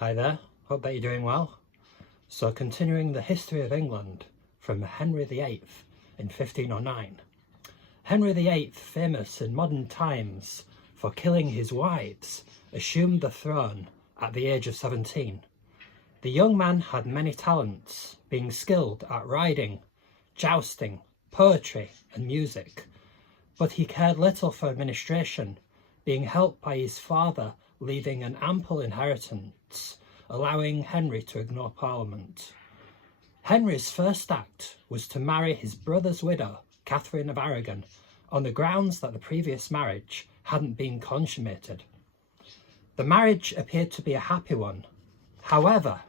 Hi there, hope that you're doing well. So continuing the history of England from Henry VIII in 1509. Henry VIII, famous in modern times for killing his wives, assumed the throne at the age of 17. The young man had many talents, being skilled at riding, jousting, poetry and music, but he cared little for administration, being helped by his father leaving an ample inheritance, allowing Henry to ignore Parliament. Henry's first act was to marry his brother's widow, Catherine of Aragon, on the grounds that the previous marriage hadn't been consummated. The marriage appeared to be a happy one. However,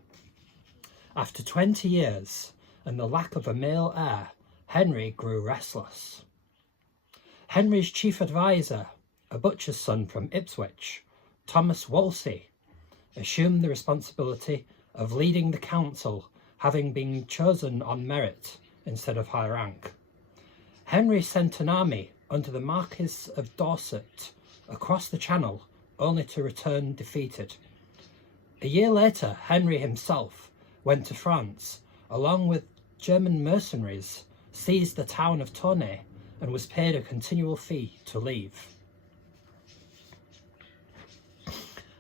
after 20 years and the lack of a male heir, Henry grew restless. Henry's chief advisor, a butcher's son from Ipswich, Thomas Wolsey, assumed the responsibility of leading the council, having been chosen on merit instead of high rank. Henry sent an army under the Marquis of Dorset across the Channel, only to return defeated. A year later, Henry himself went to France, along with German mercenaries, seized the town of Tournai, and was paid a continual fee to leave.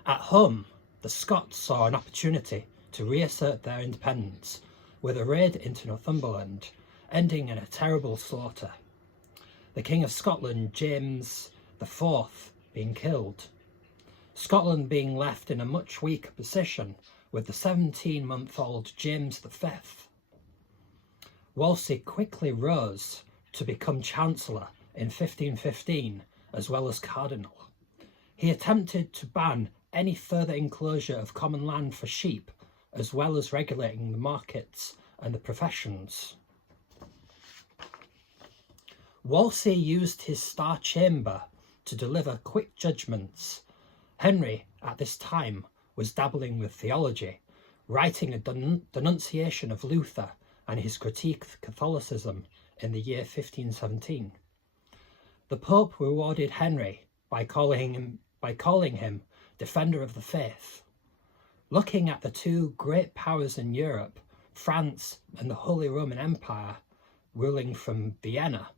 At home, the Scots saw an opportunity to reassert their independence with a raid into Northumberland, ending in a terrible slaughter. The King of Scotland, James IV, being killed. Scotland being left in a much weaker position with the 17-month-old James V. Wolsey quickly rose to become Chancellor in 1515 as well as Cardinal. He attempted to ban any further enclosure of common land for sheep, as well as regulating the markets and the professions. Wolsey used his Star Chamber to deliver quick judgments. Henry, at this time, was dabbling with theology, writing a denunciation of Luther and his critique of Catholicism in the year 1517. The Pope rewarded Henry by calling him Defender of the Faith. Looking at the two great powers in Europe, France and the Holy Roman Empire, ruling from Vienna,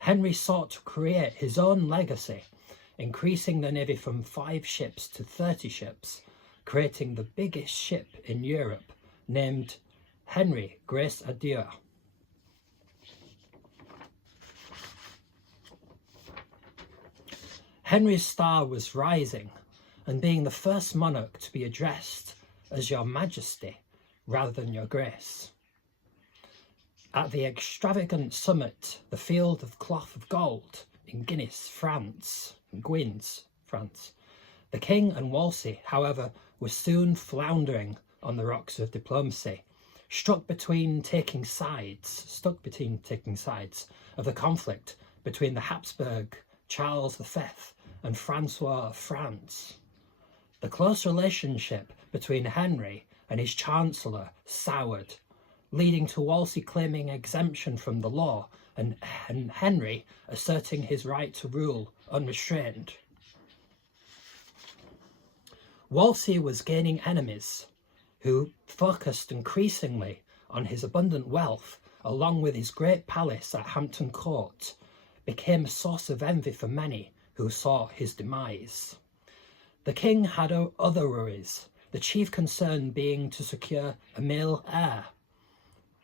Henry sought to create his own legacy, increasing the navy from 5 ships to 30 ships, creating the biggest ship in Europe, named Henry Grace Adieu. Henry's star was rising, and being the first monarch to be addressed as Your Majesty rather than Your Grace. At the extravagant summit, the Field of Cloth of Gold in Guinness, France, the King and Wolsey, however, were soon floundering on the rocks of diplomacy, stuck between taking sides of the conflict between the Habsburg Charles V and Francois of France. The close relationship between Henry and his Chancellor soured, leading to Wolsey claiming exemption from the law and Henry asserting his right to rule unrestrained. Wolsey was gaining enemies who focused increasingly on his abundant wealth, along with his great palace at Hampton Court, became a source of envy for many who saw his demise. The king had other worries, the chief concern being to secure a male heir.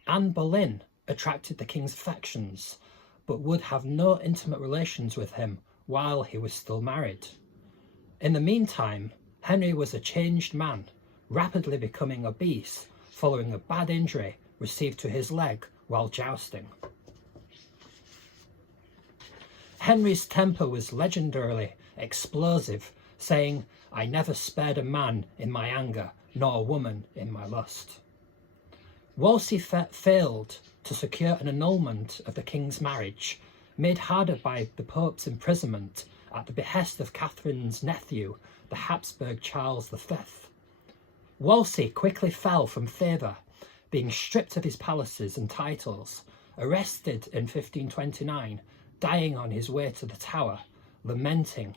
Anne Boleyn attracted the king's affections, but would have no intimate relations with him while he was still married. In the meantime, Henry was a changed man, rapidly becoming obese following a bad injury received to his leg while jousting. Henry's temper was legendarily explosive, saying, "I never spared a man in my anger, nor a woman in my lust." Wolsey failed to secure an annulment of the king's marriage, made harder by the Pope's imprisonment at the behest of Catherine's nephew, the Habsburg Charles V. Wolsey quickly fell from favour, being stripped of his palaces and titles, arrested in 1529, dying on his way to the Tower, lamenting,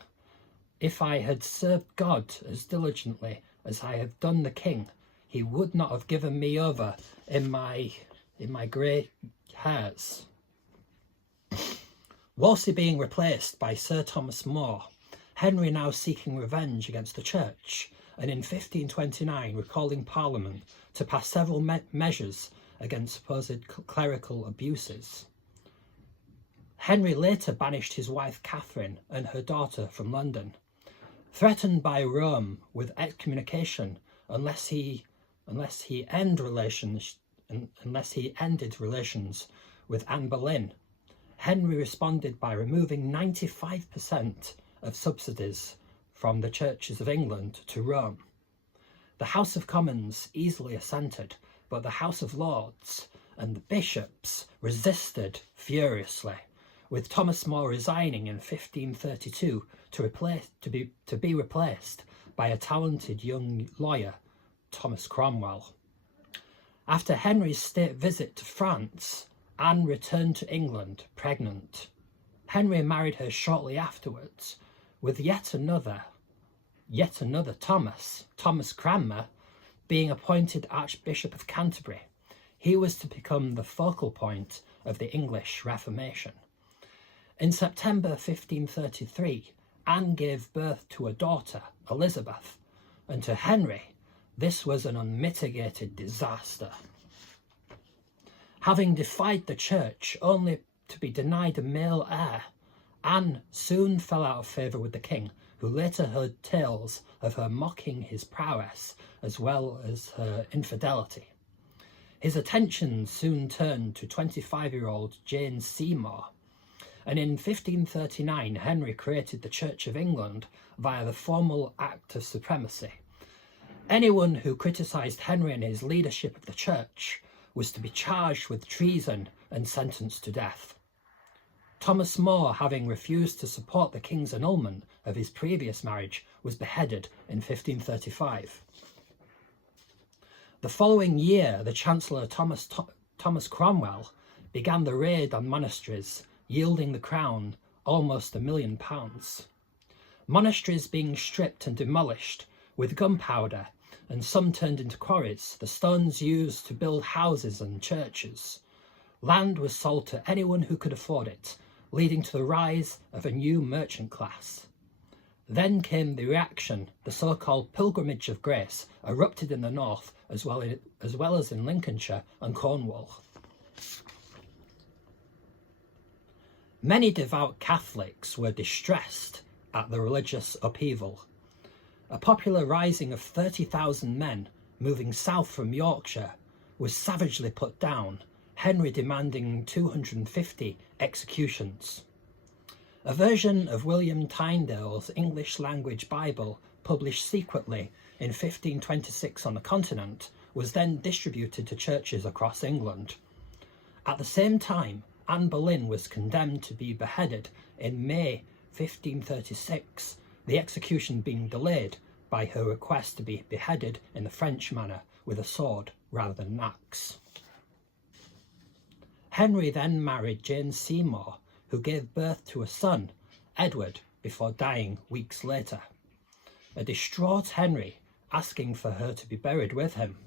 "If I had served God as diligently as I have done the king, he would not have given me over in my grey hairs. Wolsey being replaced by Sir Thomas More, Henry now seeking revenge against the church, and in 1529 recalling Parliament to pass several measures against supposed clerical abuses. Henry later banished his wife Catherine and her daughter from London, threatened by Rome with excommunication unless he ended relations with Anne Boleyn. Henry responded by removing 95% of subsidies from the churches of England to Rome. The House of Commons easily assented, but the House of Lords and the bishops resisted furiously, with Thomas More resigning in 1532 to be replaced by a talented young lawyer, Thomas Cromwell. After Henry's state visit to France, Anne returned to England pregnant. Henry married her shortly afterwards, with yet another Thomas Cranmer, being appointed Archbishop of Canterbury. He was to become the focal point of the English Reformation. In September 1533, Anne gave birth to a daughter, Elizabeth, and to Henry, this was an unmitigated disaster. Having defied the church only to be denied a male heir, Anne soon fell out of favour with the king, who later heard tales of her mocking his prowess as well as her infidelity. His attention soon turned to 25-year-old Jane Seymour, and in 1539 Henry created the Church of England via the formal Act of Supremacy. Anyone who criticised Henry and his leadership of the church was to be charged with treason and sentenced to death. Thomas More, having refused to support the king's annulment of his previous marriage, was beheaded in 1535. The following year, the Chancellor Thomas Cromwell began the raid on monasteries, yielding the crown almost £1 million. Monasteries being stripped and demolished with gunpowder, and some turned into quarries, the stones used to build houses and churches. Land was sold to anyone who could afford it, leading to the rise of a new merchant class. Then came the reaction. The so-called Pilgrimage of Grace erupted in the north as well as in Lincolnshire and Cornwall. Many devout Catholics were distressed at the religious upheaval. A popular rising of 30,000 men moving south from Yorkshire was savagely put down, Henry demanding 250 executions. A version of William Tyndale's English-language Bible, published secretly in 1526 on the continent, was then distributed to churches across England. At the same time, Anne Boleyn was condemned to be beheaded in May 1536, the execution being delayed by her request to be beheaded in the French manner with a sword rather than an axe. Henry then married Jane Seymour, who gave birth to a son, Edward, before dying weeks later. A distraught Henry asking for her to be buried with him.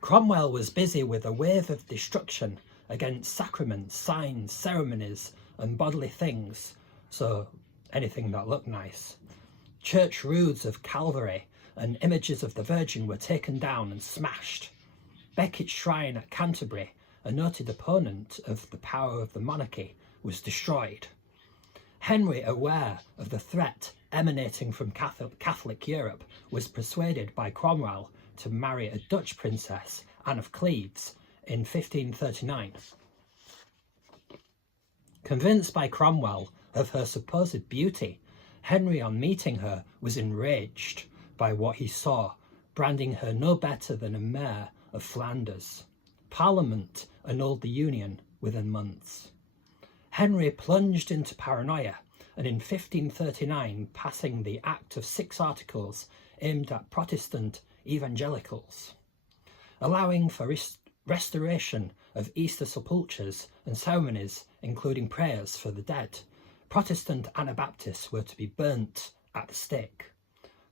Cromwell was busy with a wave of destruction against sacraments, signs, ceremonies, and bodily things, so anything that looked nice. Church rood of Calvary and images of the Virgin were taken down and smashed. Becket's shrine at Canterbury, a noted opponent of the power of the monarchy, was destroyed. Henry, aware of the threat emanating from Catholic Europe, was persuaded by Cromwell to marry a Dutch princess, Anne of Cleves, in 1539. Convinced by Cromwell of her supposed beauty, Henry, on meeting her, was enraged by what he saw, branding her no better than a mare of Flanders. Parliament annulled the union within months. Henry plunged into paranoia, and in 1539 passing the Act of 6 Articles aimed at Protestant evangelicals, allowing for restoration of Easter sepulchres and ceremonies, including prayers for the dead, Protestant Anabaptists were to be burnt at the stake.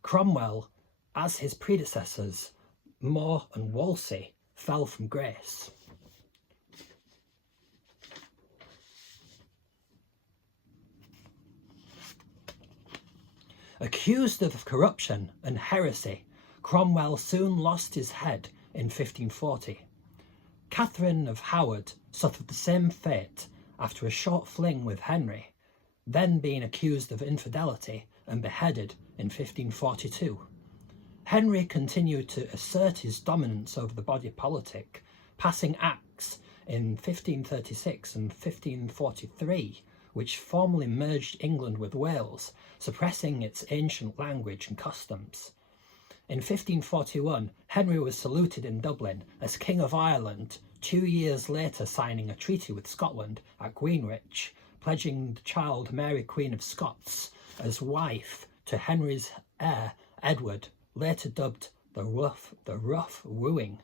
Cromwell, as his predecessors, More and Wolsey, fell from grace. Accused of corruption and heresy, Cromwell soon lost his head in 1540. Catherine of Howard suffered the same fate after a short fling with Henry, then being accused of infidelity and beheaded in 1542. Henry continued to assert his dominance over the body politic, passing acts in 1536 and 1543 which formally merged England with Wales, suppressing its ancient language and customs. In 1541, Henry was saluted in Dublin as King of Ireland, 2 years later signing a treaty with Scotland at Greenwich, pledging the child Mary Queen of Scots as wife to Henry's heir Edward, later dubbed the Rough Wooing.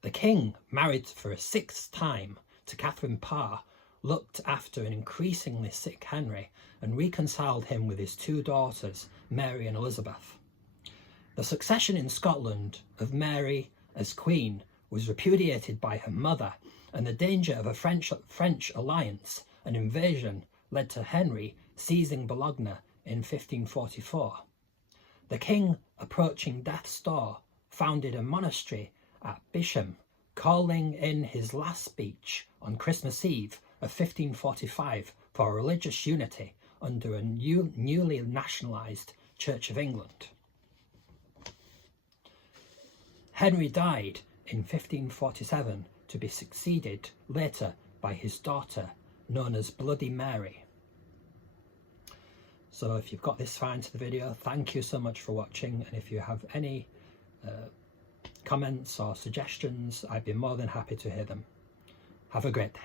The king, married for a 6th time to Catherine Parr, looked after an increasingly sick Henry and reconciled him with his 2 daughters, Mary and Elizabeth. The succession in Scotland of Mary as queen was repudiated by her mother, and the danger of a French alliance and invasion led to Henry seizing Bologna in 1544. The king, approaching death's door, founded a monastery at Bisham, calling in his last speech on Christmas Eve of 1545 for religious unity under a newly nationalised Church of England. Henry died in 1547 to be succeeded later by his daughter, known as Bloody Mary. So if you've got this far into the video, thank you so much for watching, and if you have any comments or suggestions, I'd be more than happy to hear them. Have a great day.